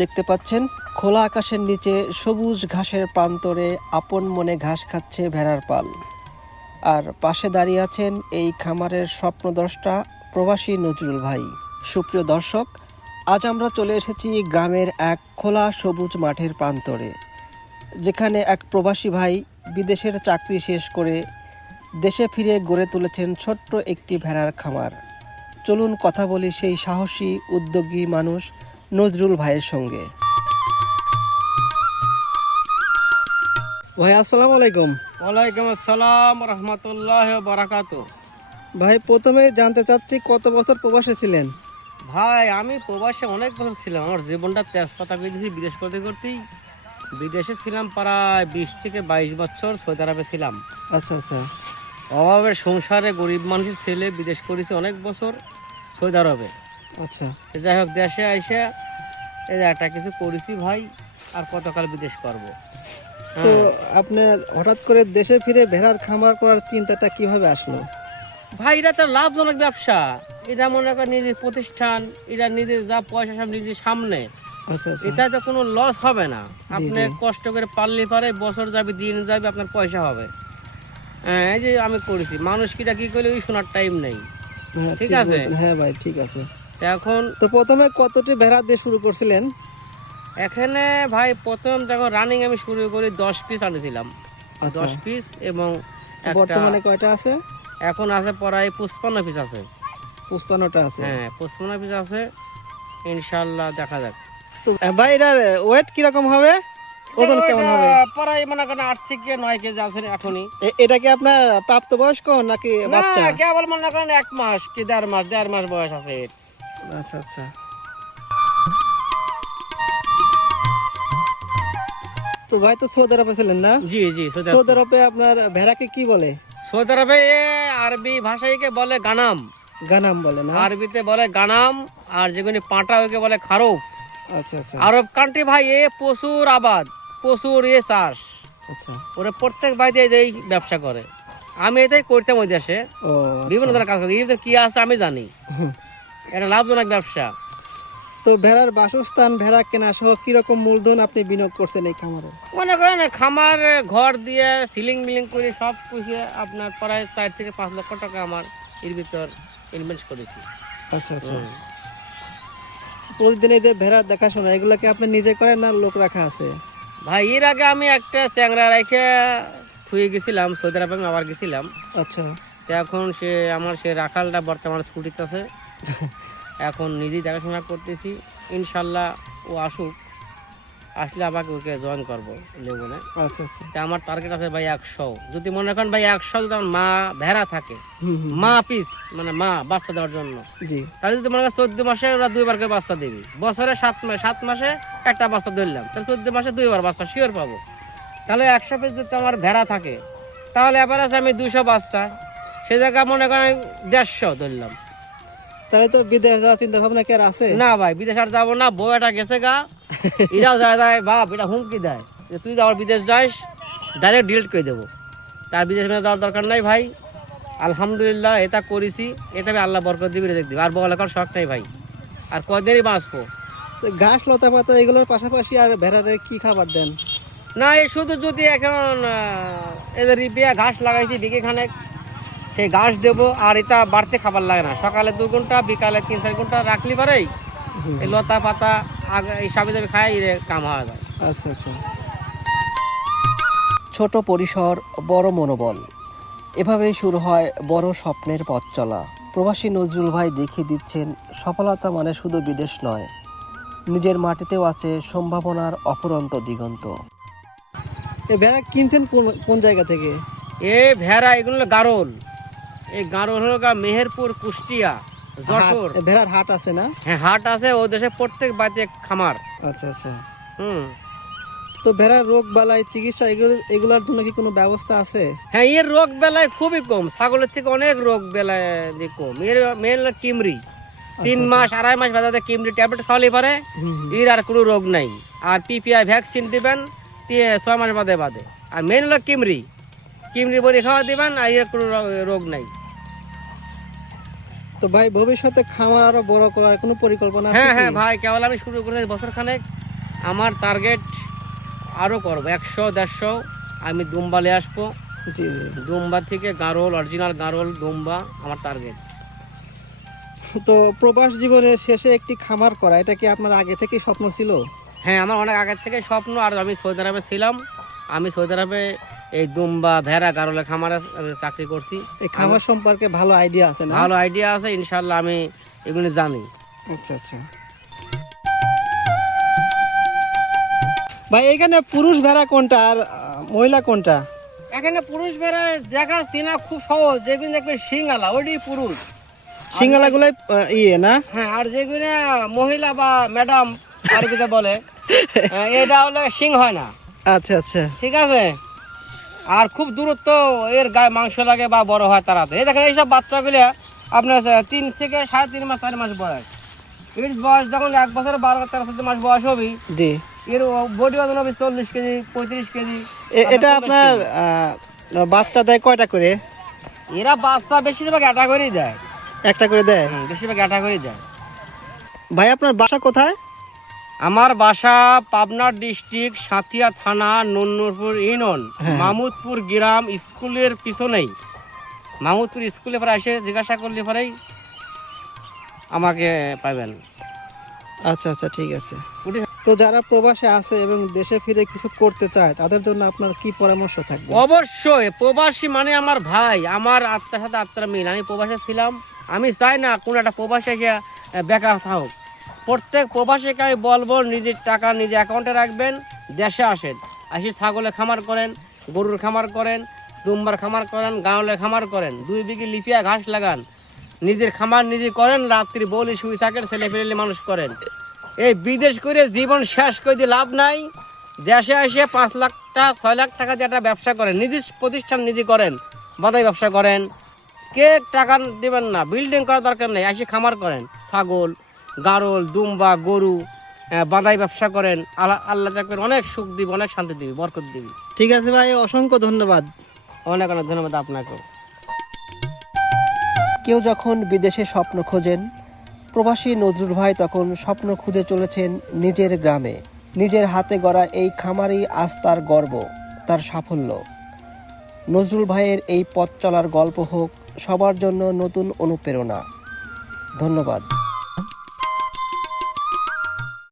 দেখতে পাচ্ছেন খোলা আকাশের নিচে সবুজ ঘাসের প্রান্তরে আপন মনে ঘাস খাচ্ছে ভেড়ার পাল। আর পাশে দাঁড়িয়ে আছেন এই খামারের স্বপ্নদ্রষ্টা প্রবাসী নজরুল ভাই। সুপ্রিয় দর্শক, আজ আমরা চলে এসেছি গ্রামের এক খোলা সবুজ মাঠের প্রান্তরে, যেখানে এক প্রবাসী ভাই বিদেশের চাকরি শেষ করে দেশে ফিরে গড়ে তুলেছেন ছোট্ট একটি ভেড়ার খামার। চলুন কথা বলি সেই সাহসী উদ্যোগী মানুষ নজরুল ভাইয়ের সঙ্গে। ভাই আসসালামু আলাইকুম। ওয়ালাইকুম আসসালাম রহমতুল্লাহ বারাকাতু। ভাই প্রথমে জানতে চাচ্ছি কত বছর প্রবাসে ছিলেন? ভাই আমি প্রবাসে অনেক বছর ছিলাম। আমার জীবনটা তেজপাতা করে দিয়েছি বিদেশ করতে করতেই। বিদেশে ছিলাম প্রায় 20 থেকে 22 বছর। সৌদি আরবে ছিলাম। আচ্ছা আচ্ছা। অভাবের সংসারে গরিব মানুষের ছেলে বিদেশ করেছি অনেক বছর সৌদি আরবে। আচ্ছা, যাই হোক, দেশে এসে এই যে একটা কিছু করেছি ভাই, আর কতকাল বিদেশ করব। তো আপনি হঠাৎ করে দেশে ফিরে ভেড়ার খামার করার চিন্তাটা কিভাবে আসলো? ভাই এটা তো লাভজনক ব্যবসা। এটা মনে করেন নিজের প্রতিষ্ঠান, এটা নিজের যা পয়সা সব নিজের সামনে। আচ্ছা আচ্ছা। এটা তো কোনো লস হবে না। আপনি জি। কষ্ট করে পারলে পারে, বছর যাবে দিন যাবে, আপনার পয়সা হবে। হ্যাঁ, এই যে আমি করেছি। মানুষ কিটা কি করলে ওই শোনার টাইম নেই। হ্যাঁ, ঠিক আছে। বলছেন। হ্যাঁ ভাই, ঠিক আছে। তো এখন তো প্রথমে কতটি ভেড়া দিয়ে শুরু করছিলেন? এখানে ভাই প্রথম যখন রানিং আমি শুরু করি 10 পিস আনেছিলাম। আচ্ছা। 10 পিস এবং একটা বর্তমানে কয়টা আছে? এখন আছে প্রায় 55 পিস আছে। 55টা আছে। হ্যাঁ, 55 পিস আছে। ইনশাআল্লাহ দেখা যাক। তো ভাই এটার ওয়েট কিরকম হবে? ওজন কেমন হবে? প্রায় মনে করেন 8 থেকে 9 কেজি আছে এখনই। এটা কি আপনার প্রাপ্তবয়স্ক নাকি বাচ্চা? না, কেবল মনে করেন 1 মাস কি 1.5 মাস বয়স আছে এর। আচ্ছা আচ্ছা। তো ভাই তো সৌদি আরবে ছিলেন না? জি জি। সৌদি আরবে আপনার ভেড়াকে কি বলে? সৌদি আরবে আরবি ভাষাইকে বলে গানাম। গানাম বলে না? আরবিতে বলে গানাম। আর যেগুলি পাঁটা ওকে বলে খারফ। আচ্ছা আচ্ছা। আরব কান্ট্রি ভাই প্রচুর আবাদ, প্রচুর চাষ। আচ্ছা। ওরা প্রত্যেক বাড়িতে এই ব্যবসা করে। আমি এটাই করতাম ওই দেশে। ও বিভিন্ন ধরনের কাজ করি। এর কি আছে আমি জানি। হুম। এটা লাভজনক ব্যবসা। তো ভেড়ার বাসস্থান, ভেড়া কেনা সহ কিরকম মূলধন আপনি বিনিয়োগ করছেন এই খামারে? মনে করেন খামার ঘর দিয়ে সিলিং মিলিং করে সব পুষিয়ে আপনার প্রায় 4 থেকে 5 লক্ষ টাকা আমার এর ভিতর ইনভেস্ট করেছি। আচ্ছা আচ্ছা। প্রতিদিন এই যে ভেড়া দেখাশোনা এগুলাকে আপনি নিজে করেন না লোক রাখা আছে? ভাই এর আগে আমি একটা চ্যাংরা রেখে থুয়ে গেছিলাম, সৌদি আরবে আমি আবার গেছিলাম। আচ্ছা। তো এখন সে রাখালটা বর্তমানে ছুটিতে আছে। এখন নিজেই দেখাশোনা করতেছি। ইনশাল্লাহ ও আসলে আমাকে ওকে জয়েন করবো লেবনে। আচ্ছা আচ্ছা। তা আমার টার্গেট আছে ভাই 100। যদি মনে করেন ভাই 100 যদি আমার মা ভেড়া থাকে, হুম হুম। মা পিস মানে মা বাচ্চা দেওয়ার জন্য, জি। তাহলে যদি মনে করেন 14 মাসে ওরা 2বার করে বাচ্চা দেবে। বছরে 7 মাসে একটা বাচ্চা ধরলাম, তাহলে 14 মাসে 2বার বাচ্চা শিওর পাবো। তাহলে 100 পিস যদি আমার ভেড়া থাকে, তাহলে এবার আছে আমি 200 বাচ্চা। সে জায়গায় মনে করেন 150 ধরলাম। তাহলে তো বিদেশ যাওয়ার চিন্তা ভাবনা কি আর আছে? না ভাই, বিদেশ আর যাবো না। বউ এটা গেছে গা, এটাও যায় বাপ, এটা হুমকি দেয় যে তুই আবার বিদেশ যাস, ডাইরেক্ট ডিলিট করে দেবো। তার বিদেশ যাওয়ার দরকার নাই ভাই। আলহামদুলিল্লাহ এটা করেছি, এটা আমি আল্লাহ বরকত দিবি, রেজেক দিবি। আর বলা করার শখ নাই ভাই। আর কদিনই বাঁচবো। তো ঘাস লতা পাতা এগুলোর পাশাপাশি আর ভেড়ারে কি খাবার দেন? না, এই শুধু যদি এখন এদের রিপিয়া ঘাস লাগাইছি বিঘে খানেক, সেই ঘাস দেবো। আর এটা বাড়তে খাবার লাগে না। সকালে 2 ঘন্টা, বিকালে 3-4 ঘন্টা রাখলি পারেই এই লতা পাতা এই সাবি দাবি খাই কাম হওয়া যায়। আচ্ছা আচ্ছা। ছোট পরিসর, বড় মনোবল, এভাবেই শুরু হয় বড় স্বপ্নের পথ চলা। প্রবাসী নজরুল ভাই দেখিয়ে দিচ্ছেন সফলতা মানে শুধু বিদেশ নয়, নিজের মাটিতেও আছে সম্ভাবনার অফুরন্ত দিগন্ত। এই ভেড়া কিনছেন কোন জায়গা থেকে? ভেড়া এগুলো গারল। এই গারল হলো মেহেরপুর, কুষ্টিয়া, যশোর। ভেড়ার হাট আছে না? হ্যাঁ, হাট আছে। ও দেশে প্রত্যেক বাড়িতে খামার। আচ্ছা আচ্ছা। হুম। তো ভেড়ার রোগ বালাই চিকিৎসা এগুলোর জন্য কি কোনো ব্যবস্থা আছে? হ্যাঁ, এর রোগ বেলায় খুবই কম। ছাগলের থেকে অনেক রোগ বেলায় কম। এর মেন হলো কিমরি। 3 মাস 2.5 মাস বাজাতে কিমরি ট্যাবলেট খাওয়ালে পারে, এর আর কোনো রোগ নাই। আর পিপিআই ভ্যাকসিন দিবেন 6 মাস বাদে। আর মেন হলো কিমরি বড়ি খাওয়া দিবেন, আর এর কোনো রোগ নাই। তো ভাই ভবিষ্যতে খামার আরো বড় করার কোনো পরিকল্পনা আছে? হ্যাঁ ভাই, কেবল আমি শুরু করেছি বছর খানেক। আমার টার্গেট আরও করবো 100-150 আমি দুম্বা নিয়ে আসবো। জি জি। দুম্বা থেকে গারল, অরিজিনাল গারল দুম্বা আমার টার্গেট। তো প্রবাস জীবনের শেষে একটি খামার করা, এটা কি আপনার আগে থেকেই স্বপ্ন ছিল? হ্যাঁ, আমার অনেক আগের থেকে স্বপ্ন। আর আমি সৌদি আরবে ছিলাম, আমি সৌদি আরবে এই দুম্বা ভেড়া গারলের খামারে আমি চাকরি করছি। এই খামার সম্পর্কে ভালো আইডিয়া আছে না? ভালো আইডিয়া আছে, ইনশাল্লাহ আমি এগুলো জানি। আচ্ছা আচ্ছা। ভাই এখানে পুরুষ ভেড়া কোনটা আর মহিলা কোনটা? এখানে পুরুষ ভেড়া দেখা চেনা খুব সহজ, যেগুলো দেখবেন সিঙ্গালা ওইটাই পুরুষ। সিঙ্গালা গুলাই ইয়ে না? হ্যাঁ, আর যেগুলো মহিলা বা ম্যাডাম আরবিতে বলে এটা হলে সিং হয় না। আচ্ছা আচ্ছা। ঠিক আছে। আর খুব দূরত্ব এর গায়ে মাংস লাগে বা বড় হয় তাড়াতাড়ি। এই দেখেন এইসব বাচ্চাগুলো আপনার 3 থেকে 3.5 মাস 4 মাস বয়স। এর বয়স যখন 1 বছর 12-13 মাস বয়স হবে, জি। এর বডি ওজন হবে 40 কেজি 35 কেজি। এটা আপনার বাচ্চা দেয় কয়টা করে? এরা বাচ্চা বেশিরভাগ অ্যাটা করেই দেয়। একটা করে দেয়? বেশিরভাগ অ্যাটা করেই দেয়। ভাই আপনার বাসা কোথায়? আমার বাসা পাবনা ডিস্ট্রিক্ট সাঁথিয়া থানা নূরপুর ইউনিয়ন, হ্যাঁ। মামুদপুর গ্রাম স্কুলের পিছনেই। মামুদপুর স্কুলে পরে এসে জিজ্ঞাসা করলে পরেই আমাকে পাবেন। আচ্ছা আচ্ছা, ঠিক আছে। উঠে- তো যারা প্রবাসে আছে এবং দেশে ফিরে কিছু করতে চায় তাদের জন্য আপনার কি পরামর্শ থাকবে? অবশ্যই প্রবাসী মানে আমার ভাই, আমার আত্মার সাথে আত্মার মিল। আমি প্রবাসে ছিলাম, আমি চাই না কোন একটা প্রবাসে এসে বেকার থাকুক। প্রত্যেক প্রবাসীকে আমি বলবো নিজের টাকা নিজে অ্যাকাউন্টে রাখবেন, দেশে আসেন, আসি ছাগলের খামার করেন, গরুর খামার করেন, দুম্বার খামার করেন, গাঁওলের খামার করেন, 2 বিঘি লিপিয়া ঘাস লাগান, নিজের খামার নিজে করেন, রাত্রি বলি শুয়ে থাকেন, ছেলে ফেলে মানুষ করেন। এই বিদেশ করে জীবন শেষ করে দিয়ে লাভ নাই। দেশে এসে 5 লাখ টাকা 6 লাখ টাকা দিয়ে একটা ব্যবসা করেন, নিজের প্রতিষ্ঠান নিজে করেন, বাদাই ব্যবসা করেন, কে টাকা দেবেন না, বিল্ডিং করার দরকার নেই, এসে খামার করেন, ছাগল গারল দুম্বা গরু বাদাই ব্যবসা করেন। আল্লাহ দেখবেন অনেক সুখ দিবি, অনেক শান্তি দিবি, বরকত দিবি। ঠিক আছে ভাই, অসংখ্য ধন্যবাদ। অনেক অনেক ধন্যবাদ আপনাকেও। কেউ যখন বিদেশে স্বপ্ন খোঁজেন, প্রবাসী নজরুল ভাই তখন স্বপ্ন খুঁজে চলেছেন নিজের গ্রামে। নিজের হাতে গড়া এই খামারই আজ তার গর্ব, তার সাফল্য। নজরুল ভাইয়ের এই পথ চলার গল্প হোক সবার জন্য নতুন অনুপ্রেরণা। ধন্যবাদ।